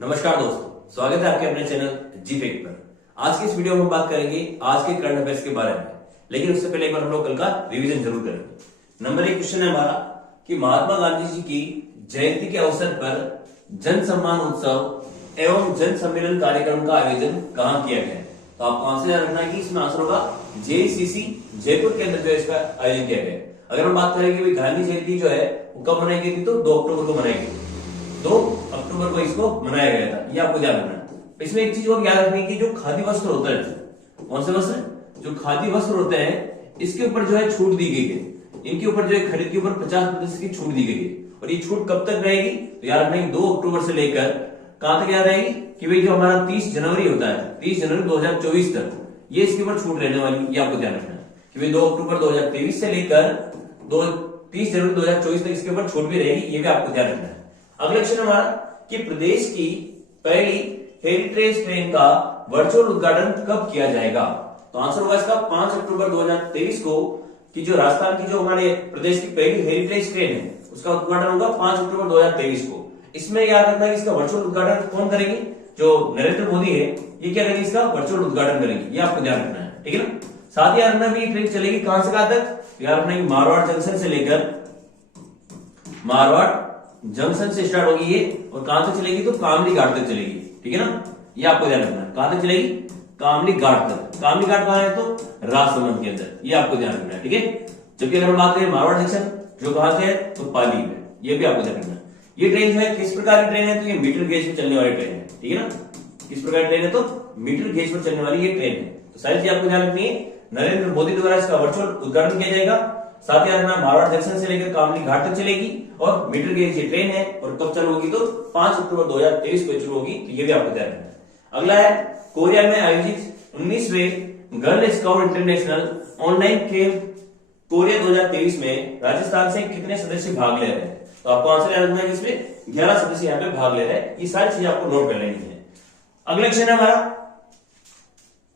नमस्कार दोस्तों, स्वागत है आपके अपने चैनल जी फैक्ट पर। आज की इस वीडियो में हम बात करेंगे आज के करंट अफेयर्स के बारे में, लेकिन उससे पहले एक बार हम लोग कल का रिवीजन जरूर करेंगे। नंबर 1 क्वेश्चन है हमारा कि महात्मा गांधी जी की जयंती के अवसर पर जन सम्मान उत्सव एवं जन सम्मेलन कार्यक्रम का आयोजन कहाँ किया गया है। तो आपको आंसर याद रखना है कि इसमें आंसर होगा जेसीसी जयपुर के अंदर जो है इसका आयोजन किया गया है। अगर हम बात करें कि गांधी जयंती जो है वो कब मनाई गई थी, तो 2 अक्टूबर को मनाई गई। 2 अक्टूबर को इसको मनाया गया था, ये आपको ध्यान रखना है। इसमें एक चीज और याद रखनी की जो खादी वस्त्र होता है, कौन से वस्त्र, जो खादी वस्त्र होते हैं, इसके ऊपर जो है छूट दी गई है। इनके ऊपर जो है खरीद के ऊपर 50% की छूट दी गई है। और ये छूट कब तक रहेगी, तो याद रखना 2 अक्टूबर से लेकर कहां तक याद रहेगी कि भाई जो हमारा 30 जनवरी होता है, 30 जनवरी 2024 तक ये इसके ऊपर छूट रहने वाली, ये आपको ध्यान रखना है कि भाई 2 अक्टूबर 2023 से लेकर 30 जनवरी 2024 तक इसके ऊपर छूट भी रहेगी, ये भी आपको ध्यान रखना है। अगला क्वेश्चन हमारा कि प्रदेश की पहली हेरिटेज ट्रेन का वर्चुअल उद्घाटन कब किया जाएगा। तो आंसर होगा इसका 5 अक्टूबर 2023 को कि जो राजस्थान की जो हमारे प्रदेश की पहली हेरिटेज ट्रेन है उसका उद्घाटन होगा 5 अक्टूबर 2023 को। इसमें याद रखना है कि इसका वर्चुअल उद्घाटन कौन करेगी, जो नरेंद्र मोदी है ये क्या करेगी, इसका वर्चुअल उद्घाटन करेगी, ये आपको ध्यान रखना है, ठीक है ना। साथ ही याद रखना भी ट्रेन चलेगी कहां से कहां तक, याद रखना मारवाड़ जंक्शन से लेकर, मारवाड़ जंक्शन से स्टार्ट होगी ये और कहां तक चलेगी, तो कामली घाट तक चलेगी, ठीक है ना। ये आपको ध्यान रखना है, कहां तक चलेगी, कामली घाट तक। कामली घाट कहां है, तो राजसमंद के अंदर, ये आपको ध्यान रखना है, ठीक है। जबकि अगर हम बात करें मारवाड़ जंक्शन जो कहां से है, तो पाली में, ये भी आपको ध्यान रखना है। ये ट्रेन जो है किस प्रकार की ट्रेन है, तो ये मीटर गेज पर चलने वाली ट्रेन है, ठीक है ना। किस प्रकार की ट्रेन है, तो मीटर गेज पर चलने वाली ये ट्रेन है। तो सारी चीज आपको ध्यान रखनी है। नरेंद्र मोदी द्वारा इसका वर्चुअल उद्घाटन किया जाएगा। साथ ही रखना मारवाड़ जंक्शन से लेकर कामली घाट तक चलेगी और मीटर गेज ये ट्रेन है और कब चालू होगी, तो 5 अक्टूबर 2023 को शुरू होगी, तो ये भी आपको ध्यान रखना है। अगला है कोरिया में आयोजित 19वें गर्ल स्काउट इंटरनेशनल ऑनलाइन खेल कोरिया 2023 में राजस्थान से कितने सदस्य भाग ले रहे हैं। तो आपको आंसर याद रखना है कि इसमें 11 सदस्य यहाँ पे भाग ले रहे हैं। ये सारी चीजें आपको नोट कर लेनी है। अगला क्वेश्चन है हमारा,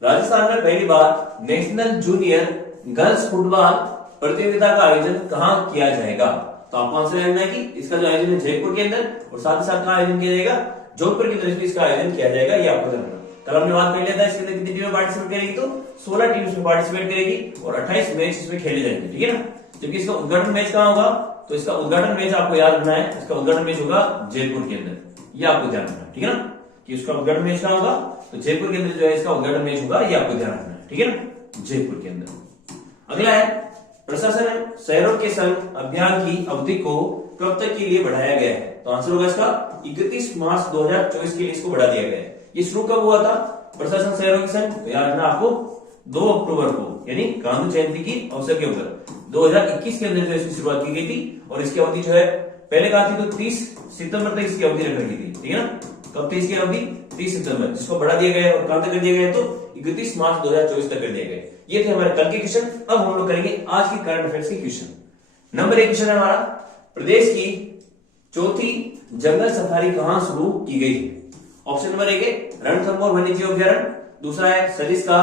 राजस्थान में पहली बार नेशनल जूनियर गर्ल्स फुटबॉल प्रतियोगिता का आयोजन कहां किया जाएगा। तो आपको आंसर रखना है कि इसका जो आयोजन है जयपुर के अंदर और साथ ही साथ कहां आयोजन किया जाएगा, जोधपुर की तरफ से इसका आयोजन किया जाएगा, ये आपको जानना। कल हमने बात कर लिया था इसके अंदर कितनी टीमें पार्टिसिपेट करेगी, तो 16 टीम इसमें पार्टिसिपेट करेगी और 28 मैच इसमें खेले जाएंगे, ठीक है ना। जबकि इसका उद्घाटन मैच कहां होगा, तो इसका उद्घाटन मैच आपको याद रखना है, इसका उद्घाटन मैच होगा जयपुर के अंदर, ये आपको ध्यान रखना है, ठीक है ना, कि इसका उद्घाटन मैच कहां होगा, तो जयपुर के अंदर जो है इसका उद्घाटन मैच होगा, ये आपको ध्यान रखना है, ठीक है ना, जयपुर के अंदर। अगला है प्रशासन शहरों के संग अभियान की अवधि को कब तक के लिए बढ़ाया गया है। तो आंसर होगा इसका 31 मार्च 2024 के लिए इसको बढ़ा दिया गया है। ये शुरू कब हुआ था, प्रशासन शहरों के संग, तो याद रखना आपको 2 अक्टूबर को, यानी गांधी जयंती की अवसर के ऊपर 2021 के अंदर जो इसकी शुरुआत की गई थी। और इसकी अवधि जो है पहले कहा थी तो 30 सितंबर तक इसकी अवधि रख रखी थी, ठीक है ना। कब थी इसकी अवधि, 30 सितंबर, जिसको बढ़ा दिया गया और कहां तक कर दिया गया, तो 31 मार्च 2024 तक कर दिया गया। ये थे हमारे कल के क्वेश्चन। अब हम लोग करेंगे आज की करंट अफेयर्स के क्वेश्चन। नंबर 1 क्वेश्चन है हमारा, प्रदेश की चौथी जंगल सफारी कहां शुरू की गई है। ऑप्शन नंबर 1 है रणथंभौर वन्यजीव अभ्यारण्य, दूसरा है सरिस्का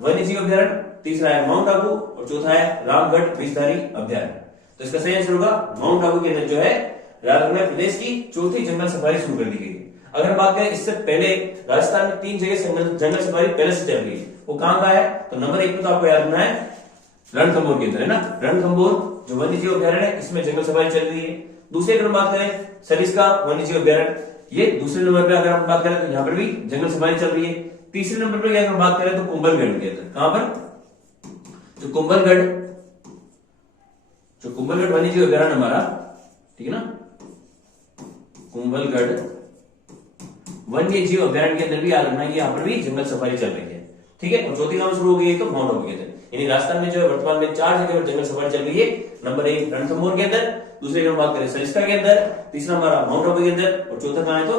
वन्यजीव अभ्यारण्य, तीसरा है माउंट आबू और चौथा है रामगढ़ विषधारी अभ्यारण्य। तो इसका सही आंसर होगा माउंट आबू के अंदर जो है प्रदेश की चौथी जंगल सफारी शुरू कर दी गई। अगर बात करें इससे पहले राजस्थान में 3 जगह जंगल सफारी पहले से चल रही है, वो कहां का है, तो नंबर 1 में तो आपको याद रखना है रणथंभौर के अंदर, है ना। रणथंभौर जो वन्यजीव अभ्यारण्य है इसमें जंगल सफारी चल रही है। दूसरे अगर बात करें सरिस्का वन्यजीव अभ्यारण्य, ये दूसरे नंबर पे अगर हम बात करें तो यहाँ पर भी जंगल सफारी चल रही है। तीसरे नंबर पर अगर हम बात करें तो कुंभलगढ़ के अंदर, कहां पर, जो कुंभलगढ़ वन्यजीव अभ्यारण्य हमारा, ठीक है ना, कुंभलगढ़ वन्यजीव अभ्यारण्य के अंदर भी याद रखना है, यहाँ पर भी जंगल सफारी चल रही है, ठीक है। और चौथी कहां शुरू हो गई है, तो माउंट आबू के अंदर। यानी राजस्थान में जो है वर्तमान में 4 जगह पर जंगल सफारी चल रही है। नंबर 1 रणथंभौर के अंदर, दूसरे अगर बात करें सरिस्का के अंदर, तीसरा हमारा माउंट आबू के अंदर और चौथा कहां है, तो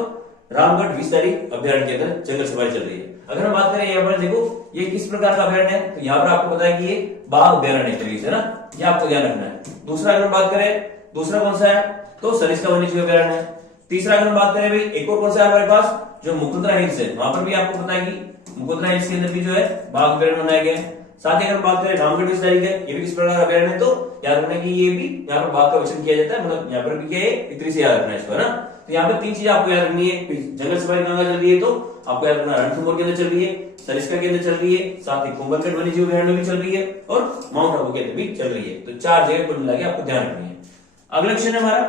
रामगढ़ विषधारी अभ्यारण्य के अंदर जंगल सफारी चल रही है। अगर हम बात करें यहाँ पर देखो ये किस प्रकार का अभ्यारण्य है, तो यहाँ पर आपको पता है कि ये बाघ अभ्यारण्य है ना, ये आपको ध्यान रखना है। दूसरा अगर हम बात करें, दूसरा कौन सा है, तो सरिस्का वन्यजीव अभ्यारण्य है। तीसरा अगर हम बात करें भाई एक और कौन सा है हमारे पास, जो मुकुंदरा हिल्स है, वहां पर भी आपको पता है कि मुकुंदरा हिल्स के अंदर भी जो है बाघ अभ्यारण्य बनाया गया है। साथ ही अगर बात करें रामगढ़ विस्तारित है, ये भी किस प्रकार का अभ्यारण्य है, तो याद रखना कि ये भी यहाँ पर बाघ का विचरण किया जाता है, मतलब यहाँ पर भी क्या है, पितरी से याद रखना है इसको, है ना। तो यहाँ पे तीन चीजें आपको याद रखनी है, जंगल सफारी कहाँ चल रही है, तो आपको याद रखना रणथंभौर के अंदर चल रही है, सरिस्का के अंदर चल रही है, साथ ही कुंभलगढ़ वन्यजीव अभयारण्य भी चल रही है और माउंट आबू के अंदर भी चल रही है। तो चार जगह कुल मिला के आपको ध्यान रखनी है। अगला क्वेश्चन है हमारा,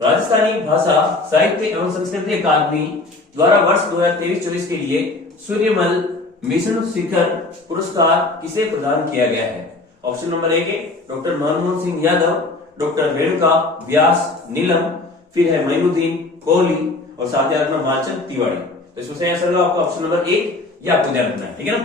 राजस्थानी भाषा साहित्य एवं संस्कृति अकादमी द्वारा वर्ष 2023-24 के लिए सूर्यमल मिशन शिखर पुरस्कार किसे प्रदान किया गया है। ऑप्शन नंबर 1 है डॉक्टर मनमोहन सिंह यादव, डॉक्टर रेणुका व्यास नीलम, फिर है मोइनुद्दीन कोहली और साथ ही अपना मालचंद तिवारी। तो इसमें से आंसर होगा आपका ऑप्शन नंबर 1, ये आपको ध्यान रखना है, ठीक है ना।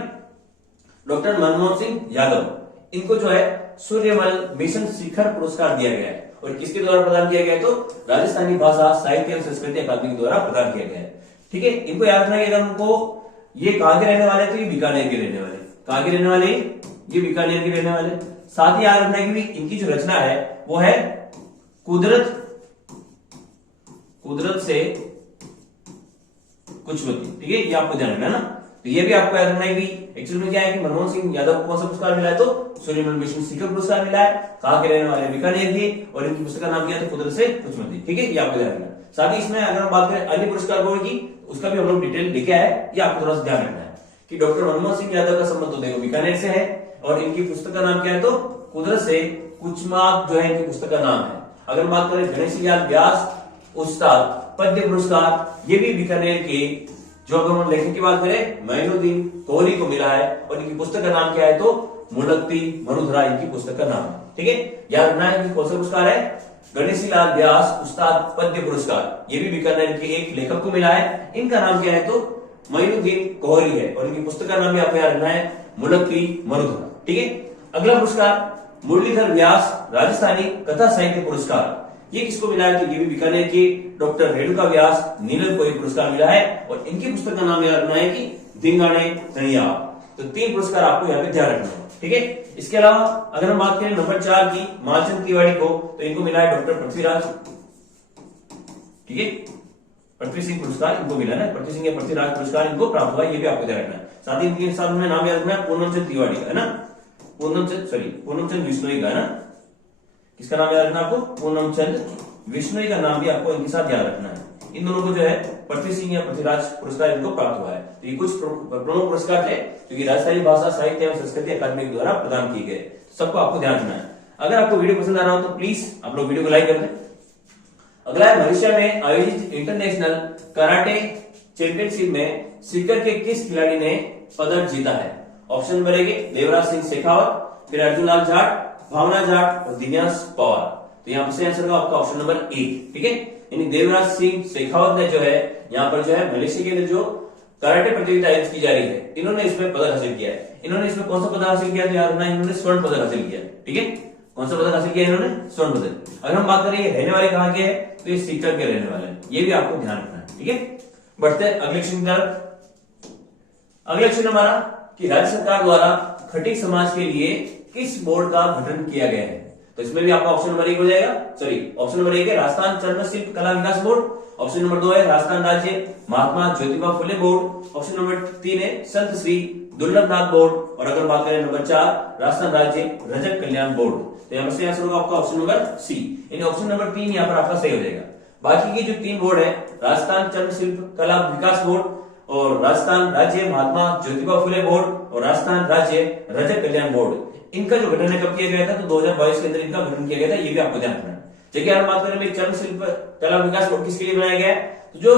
डॉक्टर मनमोहन सिंह यादव, इनको जो है सूर्यमल मिशन शिखर पुरस्कार दिया गया है और किसके द्वारा प्रदान किया गया है, तो राजस्थानी भाषा साहित्य एवं संस्कृति अकादमी के द्वारा प्रदान किया गया है, ठीक है। इनको याद रखना है, अगर उनको ये कहां के रहने वाले, तो ये बीकानेर के रहने वाले, कहां के रहने वाले, ये बीकानेर के रहने वाले। साथ ही याद रखना है कि इनकी जो रचना है वो है कुदरत से कुछवती, ठीक है, ये आपको ध्यान रखना है ना। तो ये भी आपको याद रखना है कि एक्चुअल में क्या है कि मनमोहन सिंह यादव को कौन सा पुरस्कार मिला है, तो सूर्यमल मिशन शिखर पुरस्कार मिला है, कहां के रहने वाले, बीकानेर के, और इनकी पुस्तक का नाम क्या है, तो कुदरत से कुछवती, ठीक है, ये आपको ध्यान रखना है। साथ ही इसमें अगर हम बात करें अन्य पुरस्कार की, उसका भी हम लोग डिटेल लेके आए, ये आपको थोड़ा सा ध्यान रखना है कि डॉक्टर मनमोहन सिंह यादव का संबंध तो देखो बीकानेर से है और इनकी पुस्तक का नाम क्या है, तो कुदरत से कुचमाक जो है इनकी पुस्तक का नाम है। अगर हम बात करें गणेश लाल व्यास उस्ताद पद्य पुरस्कार, ये भी बीकानेर के, जो अगर हम लेखक की बात करें मोइनुद्दीन कोहली को मिला है और इनकी पुस्तक का नाम क्या है, तो मुलक्ती मरुधरा इनकी पुस्तक का नाम है, ठीक है। याद रखना है कि कौन सा पुरस्कार है, गणेश लाल व्यास उस्ताद पद्य पुरस्कार, ये भी बीकानेर के एक लेखक को मिला है, इनका नाम क्या है, तो मोइनुद्दीन कोहली है और इनकी पुस्तक का नाम भी आपको याद रखना है, मुलक्ती मरुधरा, ठीक है। अगला पुरस्कार मुरलीधर व्यास राजस्थानी कथा साहित्य पुरस्कार, ये किसको मिला है, तो ये भी बीकानेर के डॉक्टर रेणुका व्यास नीलम को एक पुरस्कार मिला है और इनकी पुस्तक का नाम याद रखना है कि धिंगाणे तणिया। तो 3 पुरस्कार आपको यहाँ पे ध्यान रखना है, ठीक है। इसके अलावा अगर हम बात करें नंबर 4 की मालचंद तिवारी को, तो इनको मिला है डॉक्टर पृथ्वीराज, ठीक है, पृथ्वी सिंह पुरस्कार इनको मिला है, पृथ्वी सिंह या पृथ्वीराज पुरस्कार इनको प्राप्त हुआ, ये भी आपको ध्यान रखना है। साथ ही इनके साथ में नाम याद रखना है पूर्णचंद तिवारी का, है ना, पूर्णचंद विश्नोई का, है ना, किसका नाम याद रखना आपको, पूर्णचंद विश्नोई का नाम भी आपको इनके साथ याद रखना है। इन दोनों को जो है पृथ्वी सिंह या पृथ्वीराज पुरस्कार इनको प्राप्त हुआ है। तो ये कुछ प्रमुख पुरस्कार थे जो कि राजस्थानी भाषा साहित्य एवं संस्कृति अकादमी के द्वारा प्रदान किए गए, सबको आपको ध्यान रखना है। अगर आपको वीडियो पसंद आ रहा हो तो प्लीज आप लोग वीडियो को लाइक कर दें। अगला है मलेशिया में आयोजित इंटरनेशनल कराटे चैंपियनशिप में सीकर के किस खिलाड़ी ने पदक जीता है। ऑप्शन नंबर 1 देवराज सिंह शेखावत, फिर अर्जुन लाल जाट, भावना जाट और दिनेश पवार। तो यहाँ से आंसर होगा आपका ऑप्शन नंबर 1, ठीक है। यानी देवराज सिंह शेखावत ने जो है यहाँ पर जो है मलेशिया के अंदर जो कराटे प्रतियोगिता आयोजित की जा रही है, इन्होंने इसमें पदक हासिल किया है। इन्होंने इसमें कौन सा पदक हासिल किया, तो याद रखना इन्होंने स्वर्ण पदक हासिल किया, ठीक है। कौन सा पदक हासिल किया इन्होंने, स्वर्ण पदक। अगर हम बात करें ये रहने वाले कहाँ के हैं, तो ये सीकर के रहने वाले हैं, ये भी आपको ध्यान रखना है, ठीक है। बढ़ते हैं अगले क्वेश्चन की तरफ। अगला क्वेश्चन हमारा कि राज्य सरकार द्वारा खटीक समाज के लिए किस बोर्ड का गठन किया गया है। तो इसमें भी आपका ऑप्शन नंबर 1 हो जाएगा, ऑप्शन नंबर 1 है राजस्थान चर्म शिल्प कला विकास बोर्ड, ऑप्शन नंबर 2 है राजस्थान राज्य Mahatma Jyotiba Phule board, option number 3 है संत श्री दुर्लभनाथ बोर्ड और अगर बात करें नंबर 4 राजस्थान राज्य रजक कल्याण बोर्ड। तो यहाँ से आंसर होगा आपका ऑप्शन नंबर सी, यानी ऑप्शन नंबर 3 यहाँ पर आपका सही हो जाएगा। बाकी की जो 3 बोर्ड है राजस्थान चर्म शिल्प कला विकास बोर्ड और राजस्थान राज्य महात्मा ज्योतिबा फुले बोर्ड और राजस्थान राज्य रजक कल्याण बोर्ड, इनका जो गठन कब किया गया था, तो 2022 के अंदर इनका गठन किया गया था, ये भी आपको ध्यान रखना है। जैसे हम बात करें चर्म शिल्प कला विकास बोर्ड किसके लिए बनाया गया है, तो जो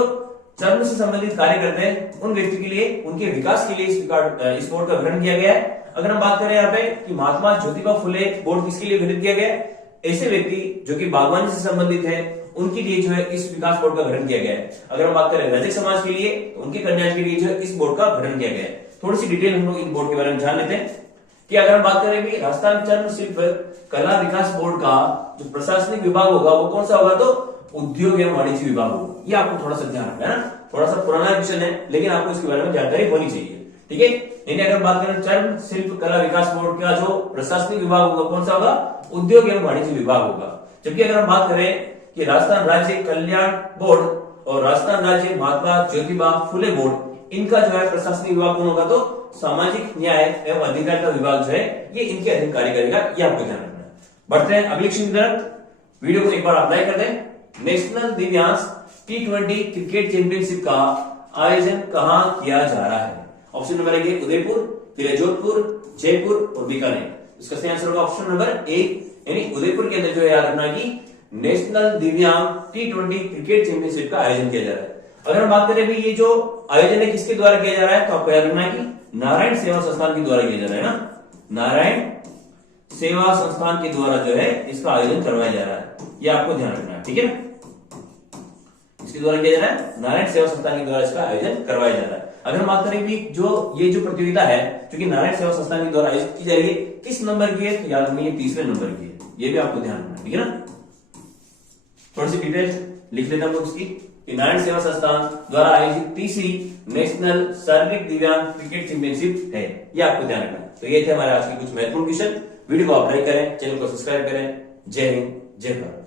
चर्म से संबंधित कार्य करते हैं उन व्यक्ति के लिए, उनके विकास के लिए इस बोर्ड का गठन किया गया है। अगर हम बात करें यहाँ पे कि महात्मा ज्योतिबा फुले बोर्ड किसके लिए गठित किया गया है, ऐसे व्यक्ति जो कि बागवानी से संबंधित है उनके लिए जो है इस विकास बोर्ड का गठन किया गया है। अगर हम बात करें रजक समाज के लिए तो उनके कल्याण के लिए जो है इस बोर्ड का गठन किया गया है। थोड़ी सी डिटेल हम लोग इन बोर्ड के बारे में जान लेते हैं कि अगर हम बात करें कि राजस्थान चर्म शिल्प कला विकास बोर्ड का जो प्रशासनिक विभाग होगा वो कौन सा होगा, तो उद्योग एवं वाणिज्य विभाग होगा। ये आपको थोड़ा सा ध्यान रखना है ना, थोड़ा सा पुराना क्वेश्चन है लेकिन आपको इसके बारे में जानकारी होनी चाहिए, ठीक है। यानी अगर बात करें चर्म शिल्प कला विकास बोर्ड का जो प्रशासनिक विभाग होगा कौन सा होगा, उद्योग एवं वाणिज्य विभाग होगा। जबकि अगर हम बात करें कि राजस्थान राज्य कल्याण बोर्ड और राजस्थान राज्य महात्मा ज्योतिबा फुले बोर्ड, इनका जो है प्रशासनिक विभाग कौन होगा, तो सामाजिक न्याय एवं अधिकारिता विभाग जो है ये इनके अधीन कार्य करेगा, ये आपको ध्यान रखना है। बढ़ते हैं अगली क्वेश्चन की तरफ। वीडियो को एक बार अप्लाई कर दें। नेशनल दिव्यांग T20 क्रिकेट चैंपियनशिप का आयोजन कहां किया जा रहा है? ऑप्शन नंबर 1 है उदयपुर, फिर है जोधपुर, जयपुर और बीकानेर। इसका सही आंसर होगा ऑप्शन नंबर 1 यानी उदयपुर के अंदर जो है याद रखना कि नेशनल दिव्यांग T20 क्रिकेट चैंपियनशिप का आयोजन किया जा रहा है। अगर हम बात करें भी ये जो आयोजन है किसके द्वारा किया जा रहा है, तो आपको याद रखना है कि नारायण सेवा संस्थान के द्वारा किया जा रहा है ना, नारायण सेवा संस्थान के द्वारा जो है इसका आयोजन करवाया जा रहा है, ये आपको ध्यान रखना है, ठीक है ना। इसके द्वारा किया जा रहा है, नारायण सेवा संस्थान के द्वारा इसका आयोजन करवाया जा रहा है। अगर हम बात करें कि ये जो प्रतियोगिता है जो कि नारायण सेवा संस्थान के द्वारा आयोजित की जा रही है, किस नंबर की है, तो याद रखना ये 3रे नंबर की है, ये भी आपको ध्यान रखना है, ठीक है ना। थोड़ी सी डिटेल लिख लेते हैं हम लोग इसकी कि नारायण सेवा संस्थान द्वारा आयोजित 3री नेशनल शारीरिक दिव्यांग क्रिकेट चैंपियनशिप है, ये आपको ध्यान रखना है। तो ये थे हमारे आज के कुछ महत्वपूर्ण क्वेश्चन। वीडियो को आप लाइक करें, चैनल को सब्सक्राइब करें। जय हिंद, जय भारत।